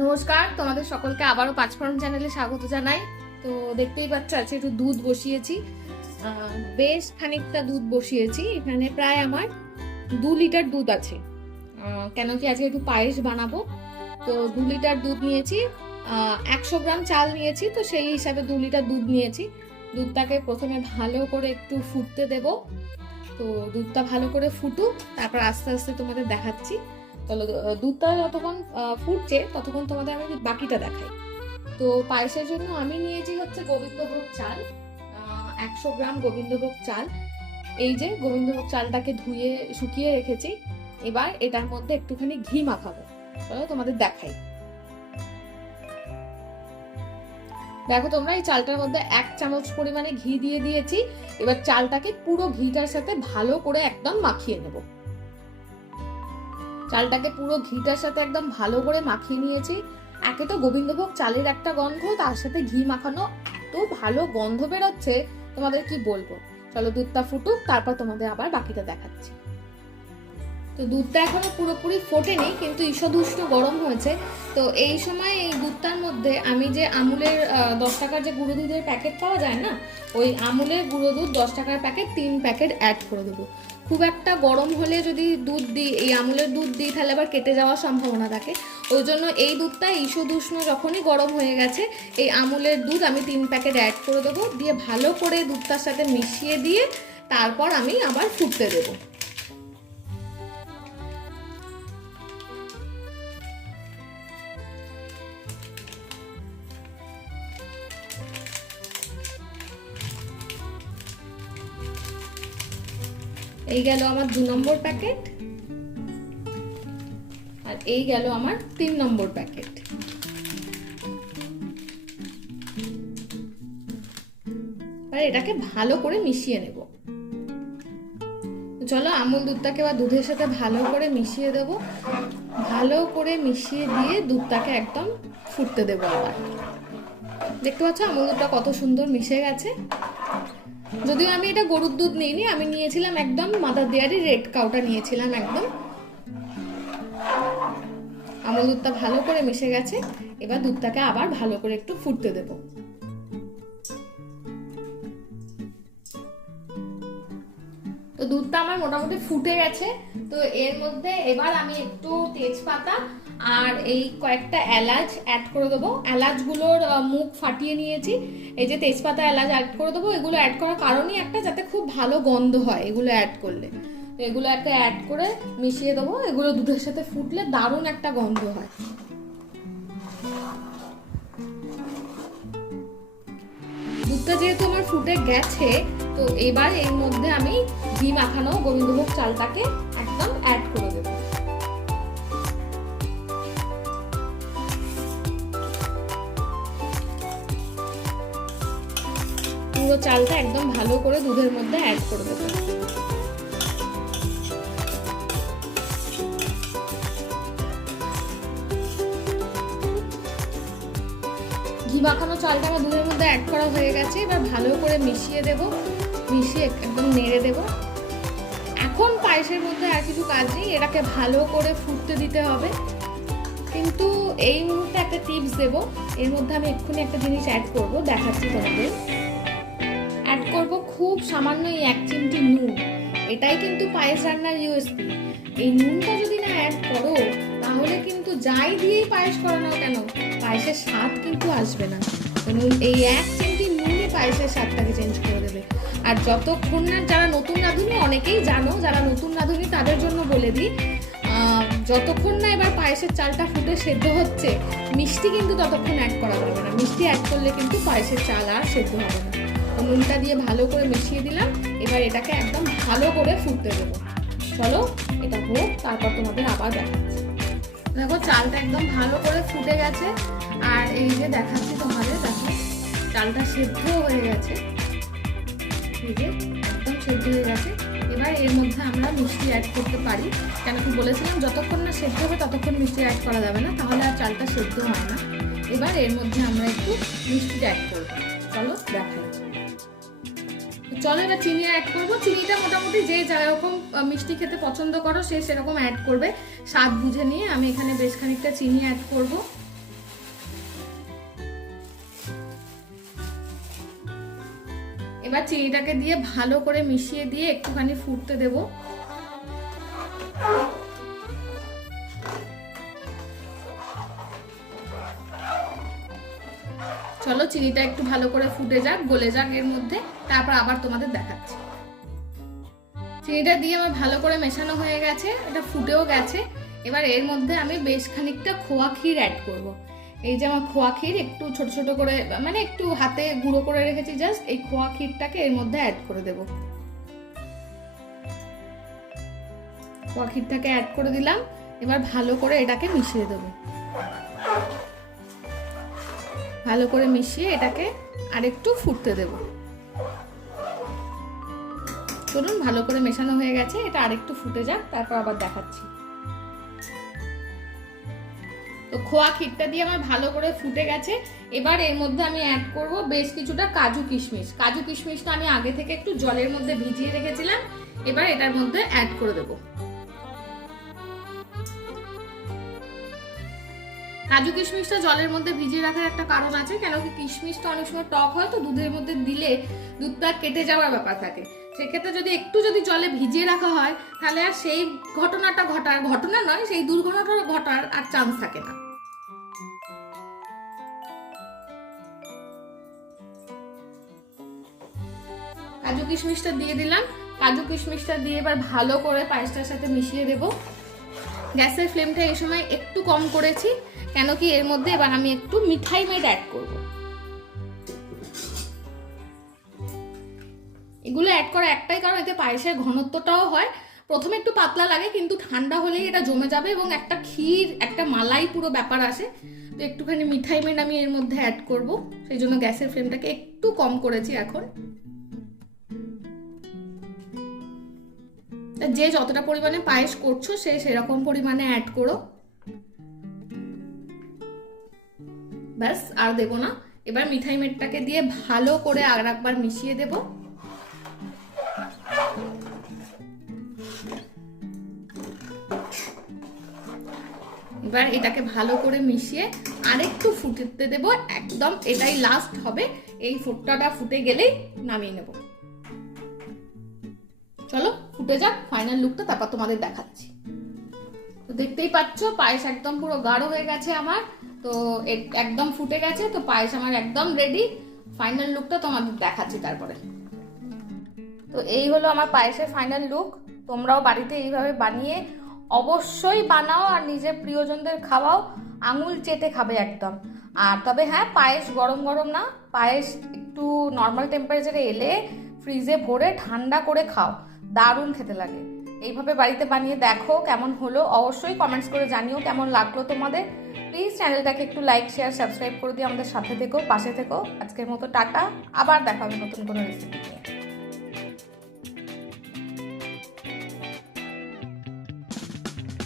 নমস্কার, তোমাদের সকলকে আবারও পাঁচফোড়ন চ্যানেলে স্বাগত জানাই। তো দেখতেই পাচ্ছ আজকে একটু দুধ বসিয়েছি, বেশ খানিকটা দুধ বসিয়েছি। এখানে প্রায় আমার 2 লিটার দুধ আছে, কেন কি আজকে একটু পায়েস বানাবো। তো 2 লিটার দুধ নিয়েছি, 100 গ্রাম চাল নিয়েছি, তো সেই হিসাবে 2 লিটার দুধ নিয়েছি। দুধটাকে প্রথমে ভালো করে একটু ফুটতে দেব। তো দুধটা ভালো করে ফুটুক, তারপর আস্তে আস্তে তোমাদের দেখাচ্ছি। চলো, দুধটা যতক্ষণ ফুটছে ততক্ষণ তোমাদের আমি বাকিটা দেখাই। তো পায়েসের জন্য আমি নিয়েছি হচ্ছে গোবিন্দভোগ চাল, 100 গ্রাম গোবিন্দভোগ চাল। এই যে গোবিন্দভোগ চালটাকে ধুয়ে শুকিয়ে রেখেছি। এবার এটার মধ্যে একটুখানি ঘি মাখাবো। চলো তোমাদের দেখাই। দেখো তোমরা, এই চালটার মধ্যে 1 চামচ পরিমাণে ঘি দিয়ে দিয়েছি। এবার চালটাকে পুরো ঘিটার সাথে ভালো করে একদম মাখিয়ে নেব। চালটাকে পুরো ঘিটার সাথে একদম ভালো করে মাখিয়ে নিয়েছি। একে তো গোবিন্দভোগ চালের একটা গন্ধ, তার সাথে ঘি মাখানো, তো ভালো গন্ধ বেরোচ্ছে, তোমাদের কি বলবো। চলো দুধটা ফুটুক, তারপর তোমাদের আবার বাকিটা দেখাচ্ছি। তো দুধটা এখনো পুরোপুরি ফোটেনি, কিন্তু ঈষদ উষ্ণ গরম হয়েছে। তো এই সময় এই দুধটার মধ্যে আমি যে আমুলের 10 টাকার যে গুঁড়ো দুধের প্যাকেট পাওয়া যায় না, ওই আমুলের গুঁড়ো দুধ 10 টাকার প্যাকেট 3 প্যাকেট অ্যাড করে দেবো। খুব একটা গরম হলে যদি দুধ দিই, এই আমুলের দুধ দিই, তাহলে আবার কেটে যাওয়ার সম্ভাবনা থাকে। ওই জন্য এই দুধটা ঈষদ উষ্ণ যখনই গরম হয়ে গেছে, এই আমুলের দুধ আমি 3 প্যাকেট অ্যাড করে দেবো। দিয়ে ভালো করে দুধটার সাথে মিশিয়ে দিয়ে তারপর আমি আবার ফুটতে দেবো। এই গেল আমার 2 নম্বর প্যাকেট, আর এই গেল আমার 3 নম্বর প্যাকেট। আর এটাকে ভালো করে মিশিয়ে নেব। চলো আমুল দুধটাকে বা দুধের সাথে ভালো করে মিশিয়ে দেব। ভালো করে মিশিয়ে দিয়ে দুধটাকে একদম ফুটতে দেবো। আবার দেখতে পাচ্ছ আমুল দুধটা কত সুন্দর মিশে গেছে। যদিও আমি এটা গরুর দুধ নিইনি, আমি নিয়েছিলাম একদম মাদার ডেয়ারি রেড কাউটা নিয়েছিলাম একদম। আমুল দুধটা ভালো করে মিশে গেছে। এবার দুধটাকে আবার ভালো করে একটু ফুটতে দেব। তো দুধটা আমার মোটামুটি ফুটে গেছে। তো এর মধ্যে এবার আমি একটু তেজপাতা আর এই কয়েকটা এলাচ অ্যাড করে দেবো। এলাচগুলোর মুখ ফাটিয়ে নিয়েছি। এই যে তেজপাতা এলাচ অ্যাড করে দেবো। এগুলো অ্যাড করার কারণই একটা, যাতে খুব ভালো গন্ধ হয় এগুলো অ্যাড করলে। তো এগুলো একটা অ্যাড করে মিশিয়ে দেবো। এগুলো দুধের সাথে ফুটলে দারুণ একটা গন্ধ হয়। দুধটা যেহেতু আমার ফুটে গেছে, তো এবার এর মধ্যে আমি ঘি মাখানো গোবিন্দভোগ চালটাকে একদম অ্যাড করে দেব। পুরো চালটা একদম ভালো করে দুধের মধ্যে অ্যাড করে দেব। ঘি মাখানো চালটা আমার দুধের মধ্যে অ্যাড করা হয়ে গেছে। এবার ভালো করে মিশিয়ে দেব, মিশিয়ে একদম নেড়ে দেব। এখন পায়েসের মধ্যে আর কিছু কাজ নেই, এটাকে ভালো করে ফুটতে দিতে হবে। কিন্তু এই মুহূর্তে একটা টিপস দেব। এর মধ্যে আমি এক্ষুনি একটা জিনিস অ্যাড করব, দেখাচ্ছি তোমাদের। অ্যাড করব খুব সামান্য এই 1 চিমটি নুন। এটাই কিন্তু পায়েস রান্নার ইউএসপি। এই নুনটা যদি না অ্যাড করো, তাহলে কিন্তু যাই দিয়েই পায়েস করো না কেন, পায়েসের স্বাদ কিন্তু আসবে না। এই 1 চিমটি নুনই পায়েসের স্বাদটাকে চেঞ্জ করে দেবে। আর যতক্ষণ না, যারা নতুন রাঁধুনি অনেকেই জানো, যারা নতুন রাঁধুনি তাদের জন্য বলে দিই, যতক্ষণ না এবার পায়েসের চালটা ফুটে সেদ্ধ হচ্ছে, মিষ্টি কিন্তু ততক্ষণ অ্যাড করা যাবে না। মিষ্টি অ্যাড করলে কিন্তু পায়েসের চাল আর সেদ্ধ হবে না। নুনটা দিয়ে ভালো করে মিশিয়ে দিলাম। এবার এটাকে একদম ভালো করে ফুটতে দেবো। চলো এটা হোক, তারপর তোমাদের আবার দেখাচ্ছি। দেখো চালটা একদম ভালো করে ফুটে গেছে। আর এই যে দেখাচ্ছি তোমাদের, দেখো চালটা সেদ্ধ হয়ে গেছে। এই যে একদম সেদ্ধ হয়ে গেছে। এবার এর মধ্যে আমরা মিষ্টি অ্যাড করতে পারি। কেন কি বলেছিলাম, যতক্ষণ না সেদ্ধ হবে ততক্ষণ মিষ্টি অ্যাড করা যাবে না, তাহলে আর চালটা সেদ্ধ হয় না। এবার এর মধ্যে আমরা একটু মিষ্টি অ্যাড করবো। চলো দেখাই। চলো এবার চিনি অ্যাড করবো। চিনিটা মোটামুটি যে যেরকম মিষ্টি খেতে পছন্দ করো সে সেরকম অ্যাড করবে, স্বাদ বুঝে নিয়ে। আমি এখানে বেশ খানিকটা চিনি অ্যাড করবো। এবার চিনিটাকে দিয়ে ভালো করে মিশিয়ে দিয়ে একটুখানি ফুটতে দেব। চলো চিনিটা একটু ভালো করে ফুটে যাক, গলে যাক এর মধ্যে, তারপর আবার তোমাদের দেখাচ্ছি। চিনিটা দিয়ে আমার ভালো করে মেশানো হয়ে গেছে, এটা ফুটেও গেছে। এবার এর মধ্যে আমি বেশ খানিকটা খোয়া ক্ষীর অ্যাড করব। এই যে আমার খোয়া ক্ষীর একটু ছোট ছোট করে, মানে একটু হাতে গুঁড়ো করে রেখেছি জাস্ট, এই খোয়া ক্ষীরটাকে এর মধ্যে অ্যাড করে দেব। খোয়া ক্ষীরটাকে অ্যাড করে দিলাম। এবার ভালো করে এটাকে মিশিয়ে দেব। ভালো করে মিশিয়ে এটাকে আরেকটু ফুটতে দেব। চলুন, ভালো করে মেশানো হয়ে গেছে, এটা আরেকটু ফুটে যাক, তারপর আবার দেখাচ্ছি। তো খোয়া ক্ষীরটা দিয়ে আমার ভালো করে ফুটে গেছে। এবার এর মধ্যে আমি অ্যাড করব বেশ কিছুটা কাজু কিশমিশ। কাজু কিশমিশটা আমি আগে থেকে একটু জলের মধ্যে ভিজিয়ে রেখেছিলাম, এবার এটার মধ্যে অ্যাড করে দেব। কাজু কিশমিশটা জলের মধ্যে ভিজিয়ে রাখার একটা কারণ আছে, কেন কি কিশমিশটা অনেক সময় টক হয়, তো দুধের মধ্যে দিলে দুধটা কেটে যাওয়ার ব্যাপার থাকে। সেক্ষেত্রে যদি জলে ভিজিয়ে রাখা হয়, তাহলে আর সেই ঘটনা নয়, সেই দুর্ঘটনাটা ঘটার আর চান্স থাকে না। কাজু কিশমিশটা দিয়ে দিলাম। কাজু কিশমিশটা দিয়ে এবার ভালো করে পায়েসটার সাথে মিশিয়ে দেব। গ্যাসের ফ্লেমটা এই সময় একটু কম করেছি, কেন কি এর মধ্যে এবার আমি একটু মিঠাই মেড অ্যাড করব। এগুলো অ্যাড করার একটাই কারণ, এতে পায়েসের ঘনত্বটাও হয়। প্রথমে একটু পাতলা লাগে, কিন্তু ঠান্ডা হলেই এটা জমে যাবে এবং একটা ক্ষীর, একটা মালাই পুরো ব্যাপার আসে। তো একটুখানি মিঠাই মেড আমি এর মধ্যে অ্যাড করব, সেই জন্য গ্যাসের ফ্লেমটাকে একটু কম করেছি এখন। যে যতটা পরিমাণে পায়েস করছো সে সেরকম পরিমাণে অ্যাড করো, ব্যাস আর দেবো না। এবার মিঠাই মেডটাকে দিয়ে ভালো করে আর একবার মিশিয়ে দেব। এবার এটাকে ভালো করে মিশিয়ে আরেকটু ফুটতে দেব, একদম এটাই লাস্ট হবে। এই ফুটটা ফুটে গেলেই নামিয়ে নেব। চলো ফুটে যাক, ফাইনাল লুকটা তারপর তোমাদের দেখাচ্ছি। তো দেখতেই পাচ্ছ পায়েস একদম পুরো গাঢ় হয়ে গেছে আমার, তো একদম ফুটে গেছে। তো পায়েস আমার একদম রেডি, ফাইনাল লুকটা তোমাদের দেখাচ্ছি তারপরে। তো এই হলো আমার পায়েসের ফাইনাল লুক। তোমরাও বাড়িতে এইভাবে বানিয়ে অবশ্যই বানাও আর নিজের প্রিয়জনদের খাওয়াও, আঙুল চেটে খাবে একদম। আর তবে হ্যাঁ, পায়েস গরম গরম না, পায়েস একটু নর্মাল টেম্পারেচারে এলে ফ্রিজে ভরে ঠান্ডা করে খাও, দারুণ খেতে লাগে। এইভাবে বাড়িতে বানিয়ে দেখো কেমন হলো, অবশ্যই কমেন্টস করে জানিও কেমন লাগলো তোমাদের। প্লিজ চ্যানেলটাকে একটু লাইক, শেয়ার, সাবস্ক্রাইব করে দিয়ে আমাদের সাথে থেকো, পাশে থেকো। আজকের মতো টাটা, আবার দেখা হবে নতুন কোনো রেসিপি নিয়ে।